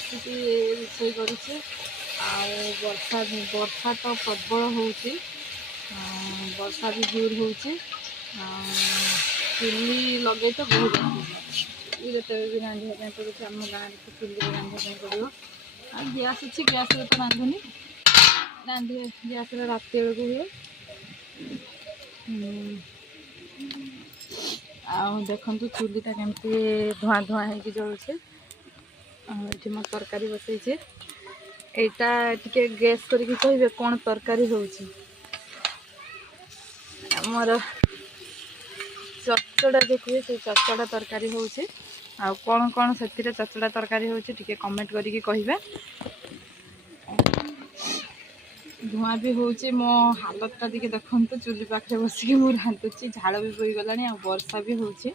बसिकी रोषे करुचे वर्षा वर्षा तो प्रबल होची वर्षा भी जोर होची चुली लगे तो बहुत चुली भी रांधा पड़े आम गाँव तो चुली रांधा पड़ो आ गैस अच्छी गैस तो रांधुनी रांधे गैस रात बेलू हुए देखु चुलीटा केमती धुआं धुआं हो जलुचे ये मो तरकारी बसईचे यहाँ टे गैस करके कहे कौन तरकारी होची आमर चचड़ा जो कहे से चचड़ा तरकारी होची आ कौन कौन से चचड़ा तरकारी होची टिके कमेंट करके कहिबे धुआं भी होची मो हालतटा देखते चुली पाखे बसिक मुझे रांधुची झाड़ भी बोई गला वर्षा भी होची